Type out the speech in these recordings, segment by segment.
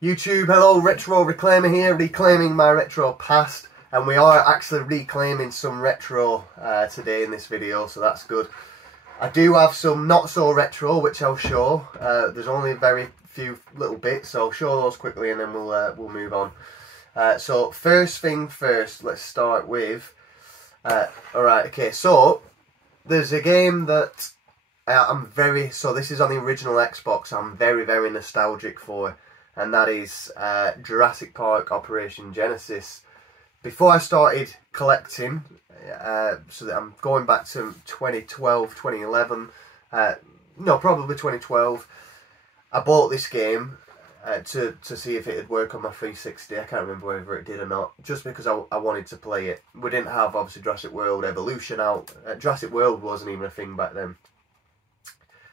YouTube, hello, Retro Reclaimer here, reclaiming my retro past, and we are actually reclaiming some retro today in this video, so that's good. I do have some not so retro, which I'll show. There's only very few little bits, so I'll show those quickly and then we'll move on. So first thing first, let's start with. Alright, okay, so there's a game that so this is on the original Xbox. I'm very nostalgic for. And that is Jurassic Park Operation Genesis. Before I started collecting, so that I'm going back to 2012, 2011, no, probably 2012, I bought this game to see if it would work on my 360. I can't remember whether it did or not, just because I wanted to play it. We didn't have, obviously, Jurassic World Evolution out. Jurassic World wasn't even a thing back then.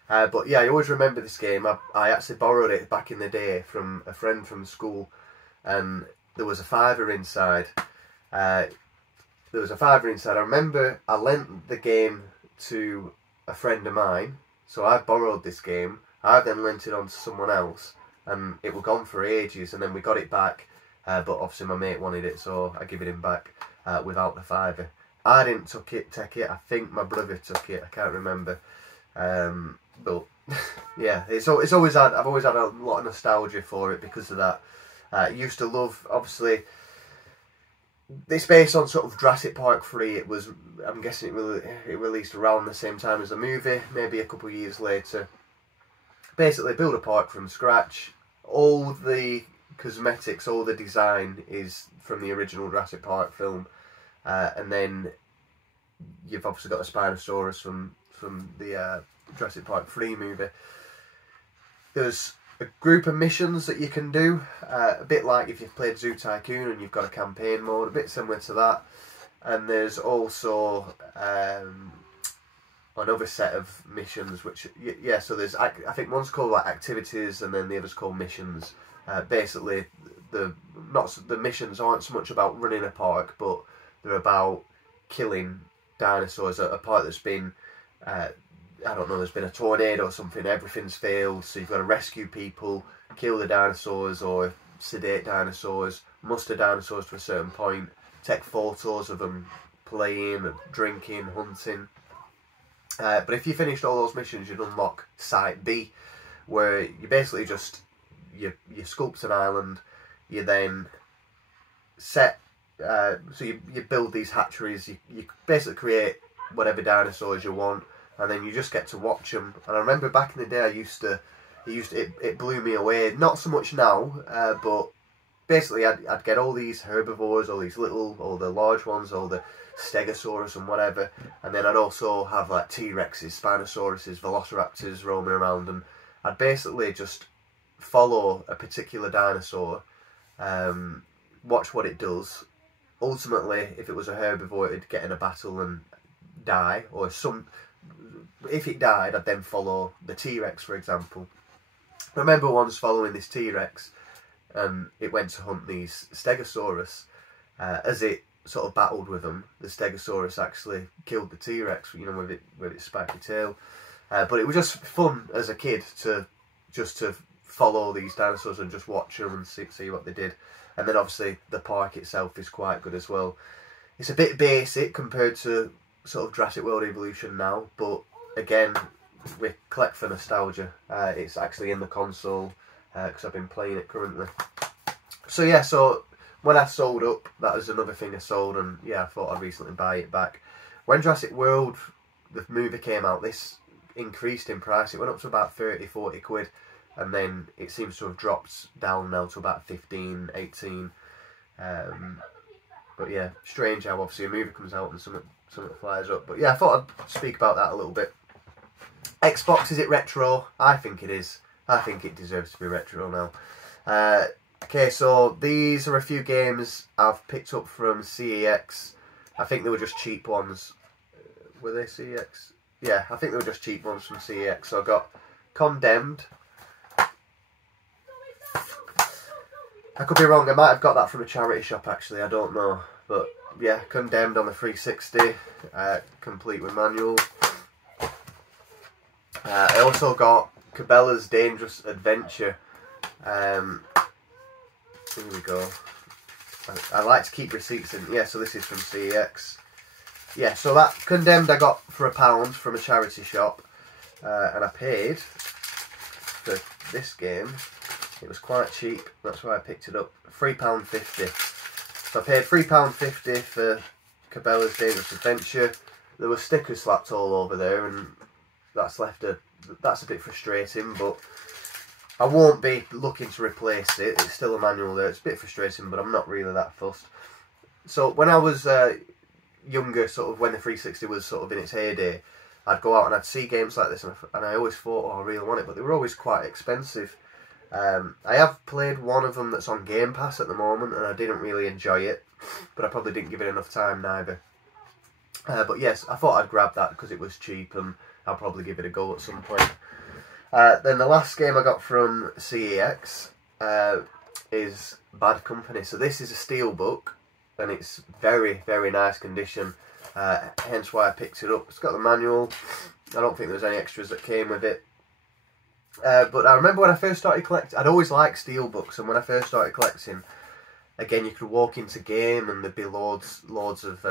But yeah, I always remember this game. I actually borrowed it back in the day from a friend from school, and there was a fiver inside. I remember I lent the game to a friend of mine, so I borrowed this game. I then lent it on to someone else, and it was gone for ages, and then we got it back, but obviously my mate wanted it, so I give it him back without the fiver. I didn't take it, I think my brother took it, I can't remember. But yeah, I've always had a lot of nostalgia for it because of that. I used to love, obviously, it's based on sort of Jurassic Park 3. It was, I'm guessing it released around the same time as the movie, maybe a couple of years later. Basically, build a park from scratch. All the cosmetics, all the design is from the original Jurassic Park film, and then you've obviously got the Spinosaurus from the Jurassic Park 3 movie. There's a group of missions that you can do, a bit like if you've played Zoo Tycoon and you've got a campaign mode, a bit similar to that. And there's also another set of missions, which, yeah, so there's, I think one's called like activities and then the other's called missions. Basically, the missions aren't so much about running a park, but they're about killing dinosaurs. A park that's been I don't know, there's been a tornado or something, everything's failed, so you've got to rescue people, kill the dinosaurs or sedate dinosaurs, muster dinosaurs to a certain point, take photos of them playing, drinking, hunting. But if you finished all those missions, you'd unlock Site B, where you basically just, you sculpt an island, you then set, so you build these hatcheries, you basically create whatever dinosaurs you want, and then you just get to watch them. And I remember back in the day, it blew me away. Not so much now, but basically I'd get all these herbivores, all the large ones, all the Stegosaurus and whatever, and then I'd also have like T-Rexes, Spinosauruses, Velociraptors roaming around, and I'd basically just follow a particular dinosaur, watch what it does. Ultimately, if it was a herbivore, it'd get in a battle and die, or if it died, I'd then follow the T-Rex, for example. I remember once following this T-Rex, and it went to hunt these Stegosaurus. As it sort of battled with them, the Stegosaurus actually killed the T-Rex, you know, with its spiky tail. But it was just fun as a kid to follow these dinosaurs and just watch them and see what they did. And then obviously the park itself is quite good as well. It's a bit basic compared to sort of Jurassic World Evolution now, but again, we collect for nostalgia. It's actually in the console because I've been playing it currently. So yeah, so when I sold up, that was another thing I sold, and yeah, I thought I'd recently buy it back. When Jurassic World, the movie, came out, this increased in price. It went up to about 30-40 quid, and then it seems to have dropped down now to about 15, 18. But yeah, strange how obviously a movie comes out and something flies up. But yeah, I thought I'd speak about that a little bit. Xbox, is it retro? I think it is. I think it deserves to be retro now. Okay, so these are a few games I've picked up from CEX. I think they were just cheap ones. Were they CEX? Yeah, I think they were just cheap ones from CEX. So I got Condemned. I could be wrong, I might have got that from a charity shop actually, I don't know. But yeah, Condemned on the 360, complete with manual. I also got Cabela's Dangerous Adventure. Here we go. I like to keep receipts in. Yeah, so this is from CEX. Yeah, so that Condemned I got for £1 from a charity shop. And I paid for this game. It was quite cheap. That's why I picked it up. £3.50. So I paid £3.50 for Cabela's Dangerous Adventure. There were stickers slapped all over there, and that's a bit frustrating, but I won't be looking to replace it. It's still a manual there. It's a bit frustrating, but I'm not really that fussed. So when I was younger, sort of when the 360 was sort of in its heyday, I'd go out and I'd see games like this, and I always thought, oh, I really want it, but they were always quite expensive. I have played one of them that's on Game Pass at the moment, and I didn't really enjoy it, but I probably didn't give it enough time neither. But yes, I thought I'd grab that because it was cheap, and I'll probably give it a go at some point. Then the last game I got from CEX is Bad Company. So this is a steelbook, and it's very, very nice condition, hence why I picked it up. It's got the manual. I don't think there's any extras that came with it. But I remember when I first started collecting, I'd always liked steelbooks, and when I first started collecting, again, you could walk into game and there'd be loads of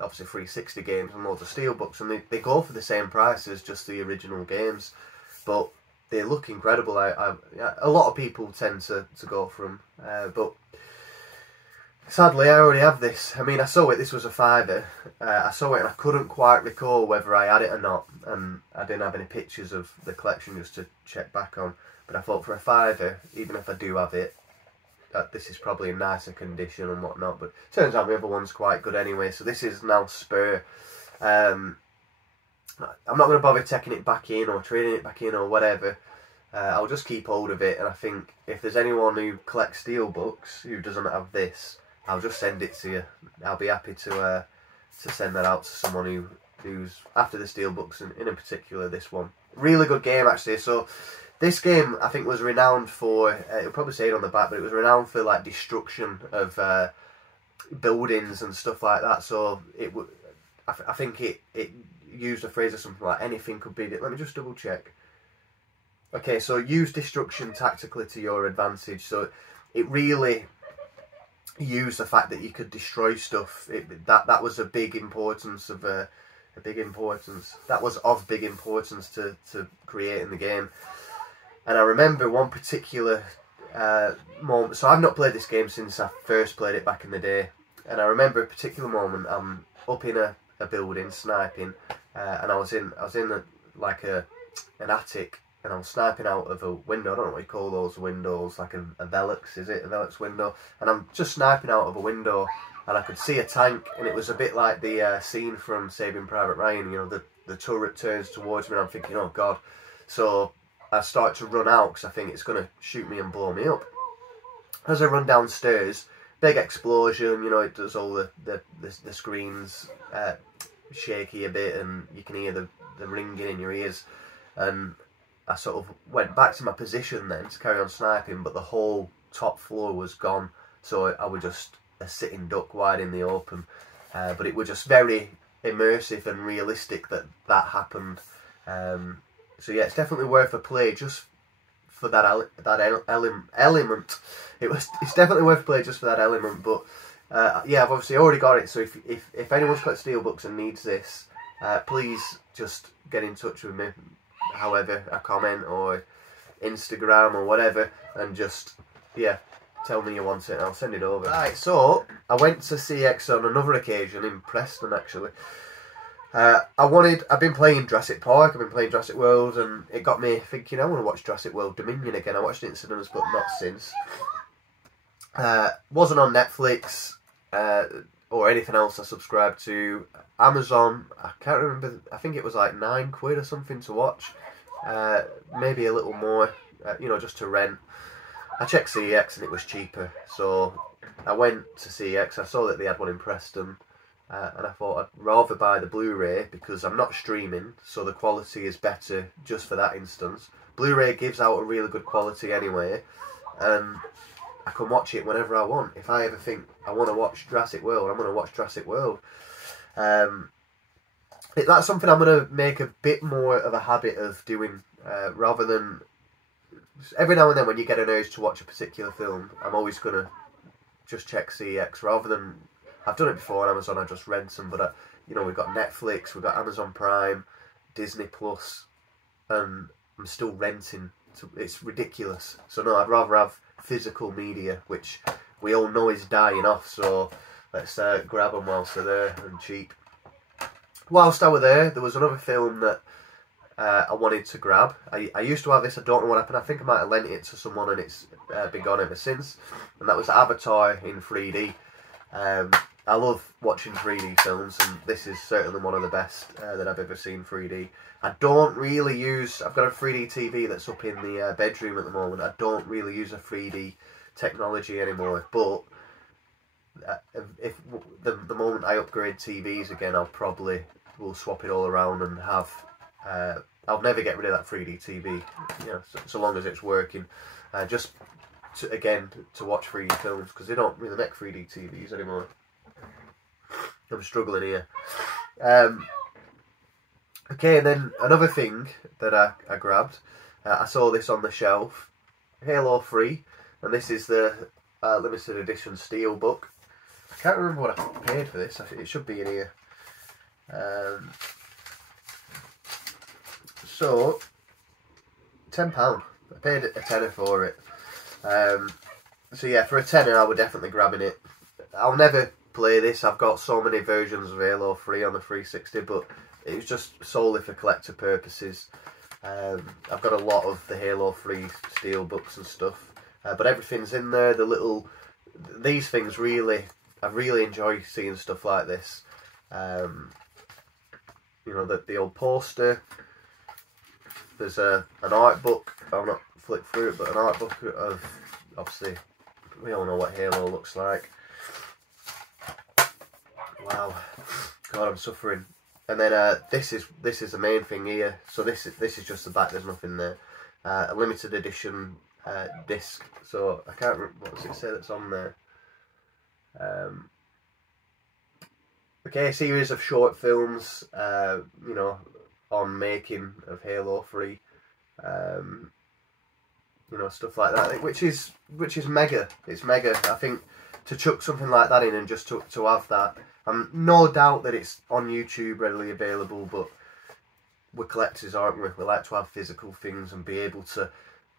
obviously 360 games and loads of steelbooks, and they go for the same price as just the original games, but they look incredible. A lot of people tend to go for them, but sadly I already have this. I mean, I saw it, this was a £5. I saw it and I couldn't quite recall whether I had it or not, and I didn't have any pictures of the collection just to check back on, but I thought for a £5, even if I do have it, this is probably in nicer condition and whatnot, but turns out the other one's quite good anyway. So this is now Spur. I'm not going to bother taking it back in or trading it back in or whatever. I'll just keep hold of it, and I think if there's anyone who collects steelbooks who doesn't have this, I'll just send it to you. I'll be happy to send that out to someone who's after the steelbooks, and in particular this one. Really good game actually. So this game, I think, was renowned for, it'll probably say it on the back, but it was renowned for like destruction of buildings and stuff like that. So I think it used a phrase or something like anything could beat it. Let me just double check. Okay, so use destruction tactically to your advantage. So it really used the fact that you could destroy stuff. That was a big importance of that was of big importance to creating the game. And I remember one particular moment. So I've not played this game since I first played it back in the day. And I remember a particular moment. I'm up in a building sniping, and I was in an attic, and I was sniping out of a window. I don't know what you call those windows, like a Velux, is it? A Velux window. And I'm just sniping out of a window, and I could see a tank, and it was a bit like the scene from Saving Private Ryan. You know, the turret turns towards me, and I'm thinking, oh God. So I start to run out because I think it's going to shoot me and blow me up. As I run downstairs, big explosion, you know, it does all the screens shaky a bit, and you can hear the ringing in your ears. And I sort of went back to my position then to carry on sniping, but the whole top floor was gone. So I was just a sitting duck wide in the open. But it was just very immersive and realistic that happened. So yeah, it's definitely worth a play just for that element. It's definitely worth a play just for that element. But yeah, I've obviously already got it. So if anyone's got steelbooks and needs this, please just get in touch with me. However, a comment or Instagram or whatever, and just tell me you want it and I'll send it over. Right, so I went to CEX on another occasion in Preston actually. I've been playing Jurassic Park, I've been playing Jurassic World, and it got me thinking I want to watch Jurassic World Dominion again. I watched it in cinemas but not since. Wasn't on Netflix or anything else I subscribed to. Amazon, I can't remember, I think it was like £9 or something to watch. Maybe a little more, you know, just to rent. I checked CEX and it was cheaper, so I went to CEX. I saw that they had one in Preston, and I thought I'd rather buy the Blu-ray because I'm not streaming, so the quality is better just for that instance. Blu-ray gives out a really good quality anyway, and I can watch it whenever I want. If I ever think I want to watch Jurassic World, I'm going to watch Jurassic World. That's something I'm going to make a bit more of a habit of doing, rather than every now and then when you get an urge to watch a particular film, I'm always going to just check CX rather than... I've done it before on Amazon, I just rent them, but you know, we've got Netflix, we've got Amazon Prime, Disney Plus, and I'm still renting. It's ridiculous. So no, I'd rather have physical media, which we all know is dying off, so let's grab them whilst they're there and cheap. Whilst I were there was another film that I wanted to grab. I used to have this, I don't know what happened, I think I might have lent it to someone and it's been gone ever since, and that was Avatar in 3D. I love watching 3D films, and this is certainly one of the best that I've ever seen 3D. I don't really use... I've got a 3D TV that's up in the bedroom at the moment. I don't really use a 3D technology anymore, but if the moment I upgrade TVs again, I'll probably will swap it all around and have... I'll never get rid of that 3D TV, you know, so long as it's working. Just to watch 3D films, because they don't really make 3D TVs anymore. I'm struggling here. Okay, and then another thing that I grabbed, I saw this on the shelf, Halo 3, and this is the limited edition steelbook. I can't remember what I paid for this. It should be in here. So, £10. I paid a tenner for it. So yeah, for a tenner I would definitely grabbing it. I'll never play this. I've got so many versions of Halo 3 on the 360, but it was just solely for collector purposes. I've got a lot of the Halo 3 steelbooks and stuff, but everything's in there. These things really, I really enjoy seeing stuff like this. You know, the old poster. There's an art book. I'll not flip through it, but an art book of, obviously, we all know what Halo looks like. Wow, God, I'm suffering. And then this is the main thing here. So this is just the back. There's nothing there. A limited edition disc. So I can't remember, what does it say that's on there. Okay, a series of short films. You know, on making of Halo 3. You know, stuff like that, which is mega. It's mega. I think to chuck something like that in and just to have that. No doubt that it's on YouTube readily available, but we're collectors, aren't we? We like to have physical things and be able to,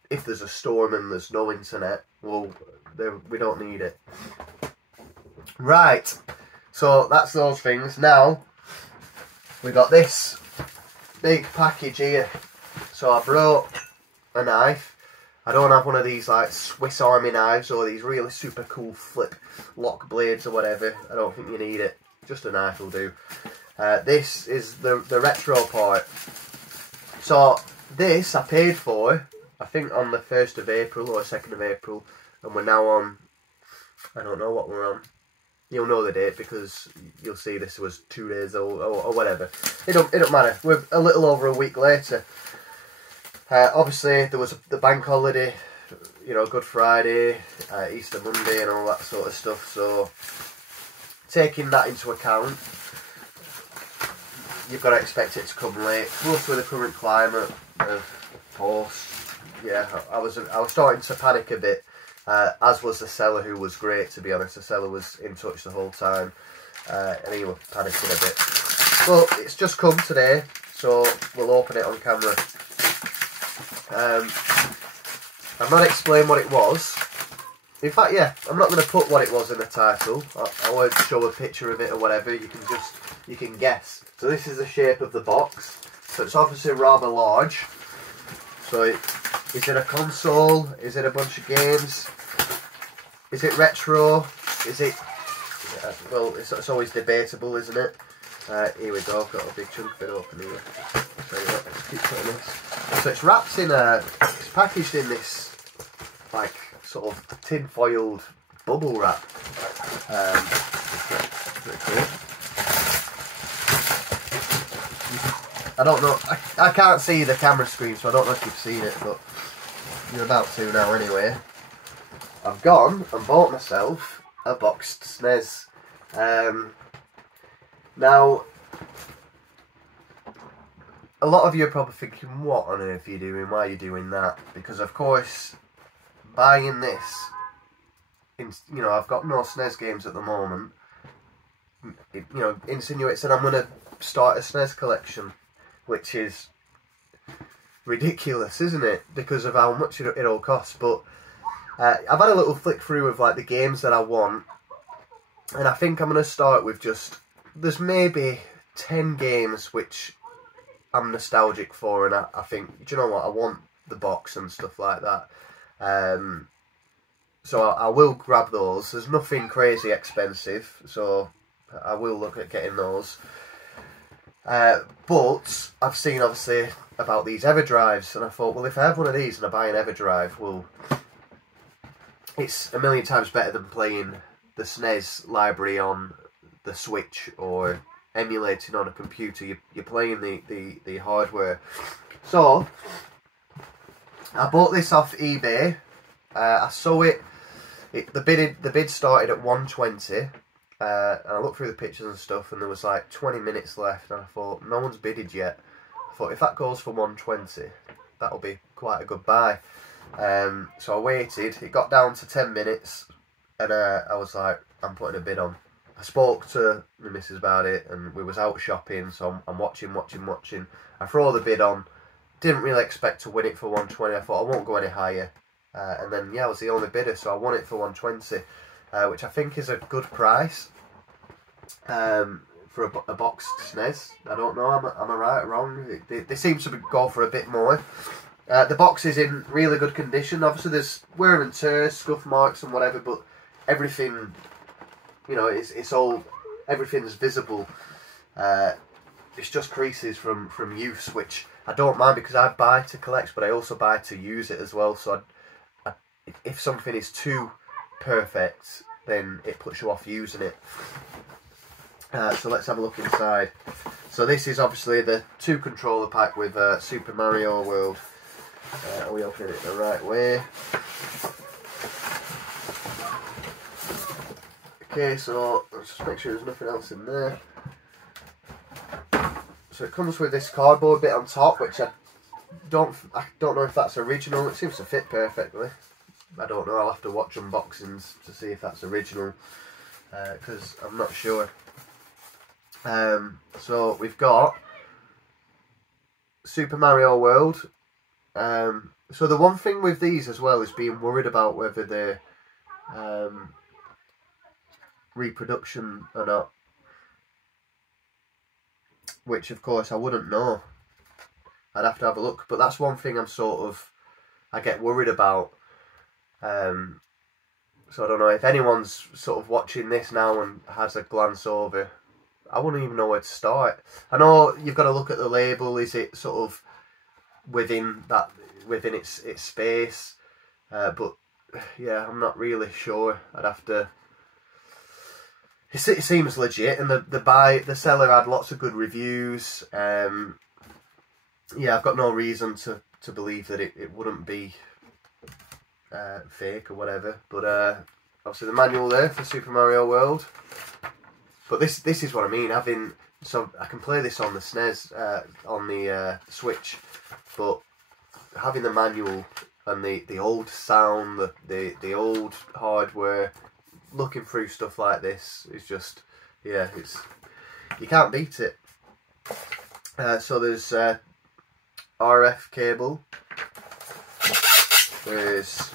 if there's a storm and there's no internet, well, we don't need it. Right, so that's those things. Now, we got this big package here. So I brought a knife. I don't have one of these like Swiss Army knives or these really super cool flip lock blades or whatever. I don't think you need it. Just a knife will do. This is the retro part. So this I paid for, I think on the 1st of April or 2nd of April, and we're now on, I don't know what we're on. You'll know the date because you'll see this was 2 days old or whatever. It don't matter. We're a little over a week later. Obviously, there was the bank holiday, you know, Good Friday, Easter Monday and all that sort of stuff. So, taking that into account, you've got to expect it to come late. Plus, with the current climate of post, yeah, I was starting to panic a bit, as was the seller, who was great, to be honest. The seller was in touch the whole time, and he was panicking a bit. But it's just come today, so we'll open it on camera. I've not explained what it was. In fact, yeah, I'm not going to put what it was in the title. I won't show a picture of it or whatever. You can guess. So this is the shape of the box. So it's obviously rather large. So is it a console? Is it a bunch of games? Is it retro? Is it? Well, it's always debatable, isn't it? Here we go. I've got a big chunk of it open here. So let's keep putting this. So it's wrapped in it's packaged in this like sort of tin-foiled bubble wrap. Pretty cool. I don't know. I can't see the camera screen, so I don't know if you've seen it, but you're about to now anyway. I've gone and bought myself a boxed SNES. Now, a lot of you are probably thinking, what on earth are you doing? Why are you doing that? Because of course, buying this, I've got no SNES games at the moment. It, insinuates that I'm going to start a SNES collection, which is ridiculous, isn't it? Because of how much it all costs. But I've had a little flick through of like the games that I want, and I think I'm going to start with there's maybe 10 games which I'm nostalgic for, and I think, do you know what, I want the box and stuff like that. So I will grab those. There's nothing crazy expensive, so I will look at getting those. But I've seen obviously about these EverDrives, and I thought, well, if I have one of these and I buy an EverDrive, well, it's a million times better than playing the SNES library on the Switch or emulating on a computer. You're playing the hardware. So I bought this off eBay. I saw the bid started at 120, and I looked through the pictures and stuff, and there was like 20 minutes left, and I thought, no one's bidded yet. I thought, if that goes for 120, that'll be quite a good buy. So I waited. It got down to 10 minutes, and I was like, I'm putting a bid on. I spoke to the missus about it, and we was out shopping, so I'm watching. I throw the bid on. Didn't really expect to win it for 120. I thought I won't go any higher. And then, yeah, I was the only bidder, so I won it for 120, which I think is a good price for a boxed SNES. I don't know, am I right or wrong? They seem to go for a bit more. The box is in really good condition. Obviously, there's wear and tear, scuff marks and whatever, but everything, it's all, everything's visible. It's just creases from use, which I don't mind, because I buy to collect, but I also buy to use it as well. So if something is too perfect, then it puts you off using it. So let's have a look inside. So this is obviously the 2 controller pack with Super Mario World. Are we opening it the right way? Okay, so let's just make sure there's nothing else in there. So it comes with this cardboard bit on top, which I don't know if that's original. It seems to fit perfectly. I don't know, I'll have to watch unboxings to see if that's original, because I'm not sure. So we've got Super Mario World. So the one thing with these as well is being worried about whether they're reproduction or not, which of course I wouldn't know. I'd have to have a look, but that's one thing I get worried about. So I don't know if anyone's sort of watching this now and has a glance over. I wouldn't even know where to start. I know you've got to look at the label. Is it sort of within its space? But yeah, I'm not really sure. I'd have to. It seems legit, and the seller had lots of good reviews. Yeah, I've got no reason to believe that it wouldn't be fake or whatever. But obviously the manual there for Super Mario World. But this is what I mean. So I can play this on the SNES, on the Switch, but having the manual and the old sound, the old hardware, looking through stuff like this is just, yeah, you can't beat it. So there's RF cable. There's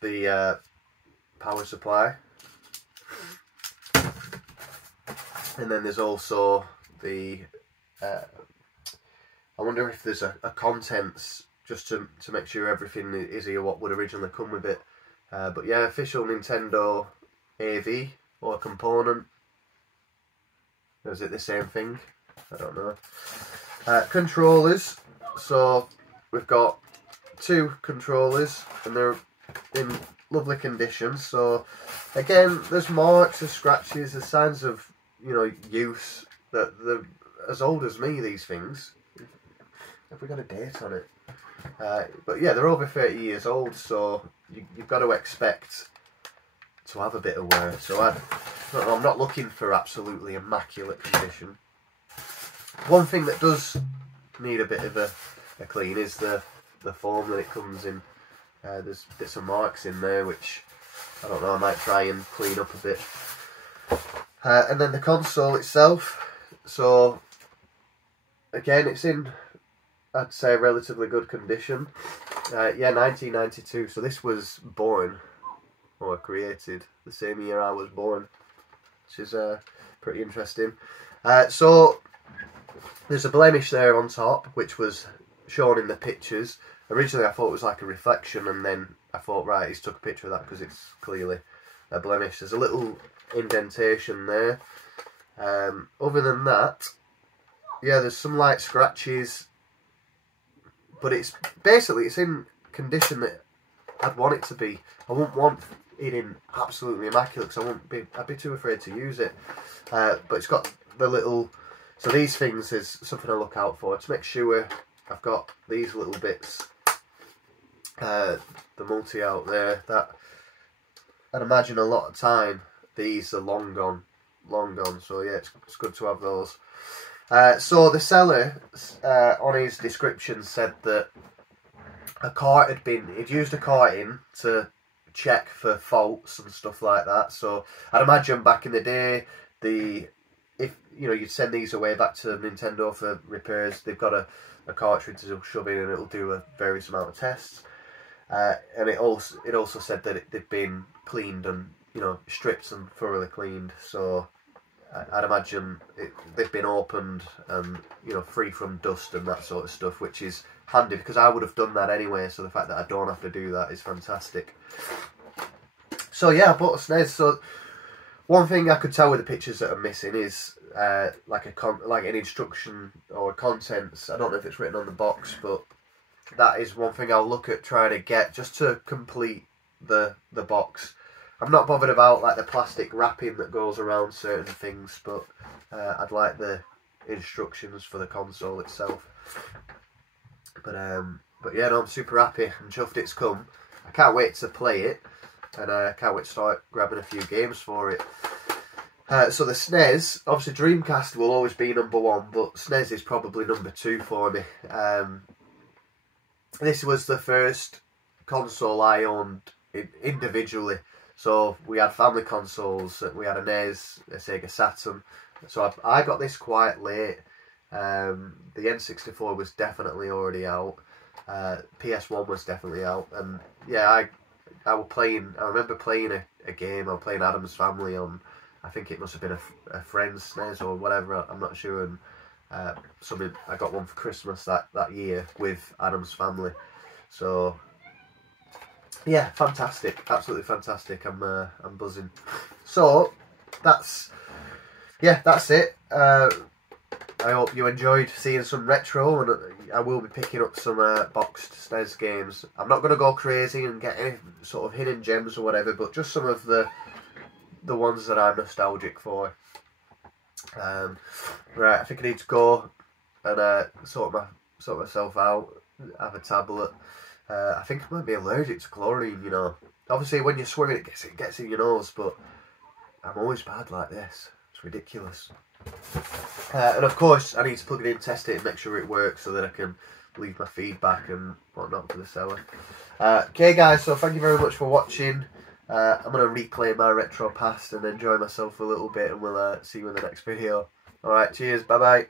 the power supply. And then there's also the, I wonder if there's a contents, just to make sure everything is here what would originally come with it. But yeah, official Nintendo AV or component. Or is it the same thing? I don't know. Controllers. So we've got 2 controllers, and they're in lovely condition. So again, there's marks, there's scratches, there's signs of, use, that they're as old as me, these things. Have we got a date on it? But yeah, they're over 30 years old, so you've got to expect to have a bit of wear. So I'm not looking for absolutely immaculate condition. One thing that does need a bit of a clean is the foam that it comes in. There's bits of marks in there which I don't know, I might try and clean up a bit. And then the console itself, so again it's in, I'd say, relatively good condition. Yeah, 1992, so this was born or created the same year I was born, which is pretty interesting. So there's a blemish there on top which was shown in the pictures. Originally I thought it was like a reflection, and then I thought, right, he's took a picture of that because it's clearly a blemish. There's a little indentation there. Other than that, yeah, there's some light scratches, but it's basically, it's in condition that I'd want it to be. I wouldn't want it in absolutely immaculate because I'd be too afraid to use it. But it's got the little, so these things is something I look out for to make sure I've got these little bits. The multi out there, that I'd imagine a lot of time these are long gone, so yeah, it's good to have those. So the seller on his description said that a cart he'd used a carting to check for faults and stuff like that. So I'd imagine back in the day, if you know, you'd send these away back to Nintendo for repairs, they've got a cartridge to shove in and it'll do a various amount of tests. And it also said that they've been cleaned and, you know, stripped and thoroughly cleaned. So I'd imagine they've been opened and, you know, free from dust and that sort of stuff, which is handy because I would have done that anyway. So the fact that I don't have to do that is fantastic. So yeah, I bought a SNES. So one thing I could tell with the pictures that are missing is like an instruction or contents. I don't know if it's written on the box, but that is one thing I'll look at trying to get just to complete the box. I'm not bothered about like the plastic wrapping that goes around certain things, but I'd like the instructions for the console itself. But yeah, no, I'm super happy and chuffed it's come. I can't wait to play it, and I can't wait to start grabbing a few games for it. So the SNES, obviously Dreamcast will always be number one, but SNES is probably number two for me. This was the first console I owned individually. So we had family consoles, we had a NES, a Sega Saturn. So I got this quite late. The N64 was definitely already out. PS1 was definitely out. And yeah, I remember playing a game, I was playing Addams Family on, I think it must have been a friend's SNES or whatever, I'm not sure. And I got one for Christmas that year with Addams Family. So yeah, fantastic, absolutely fantastic. I'm buzzing. So that's it. I hope you enjoyed seeing some retro, and I will be picking up some boxed SNES games. I'm not going to go crazy and get any sort of hidden gems or whatever, but just some of the ones that I'm nostalgic for. Right, I think I need to go and sort myself out, have a tablet. I think I might be allergic to chlorine, you know. Obviously when you're swimming it gets in your nose, but I'm always bad like this. It's ridiculous. And of course I need to plug it in, test it and make sure it works so that I can leave my feedback and whatnot for the seller. Okay guys, so thank you very much for watching. I'm going to reclaim my retro past and enjoy myself a little bit, and we'll see you in the next video. Alright, cheers, bye bye.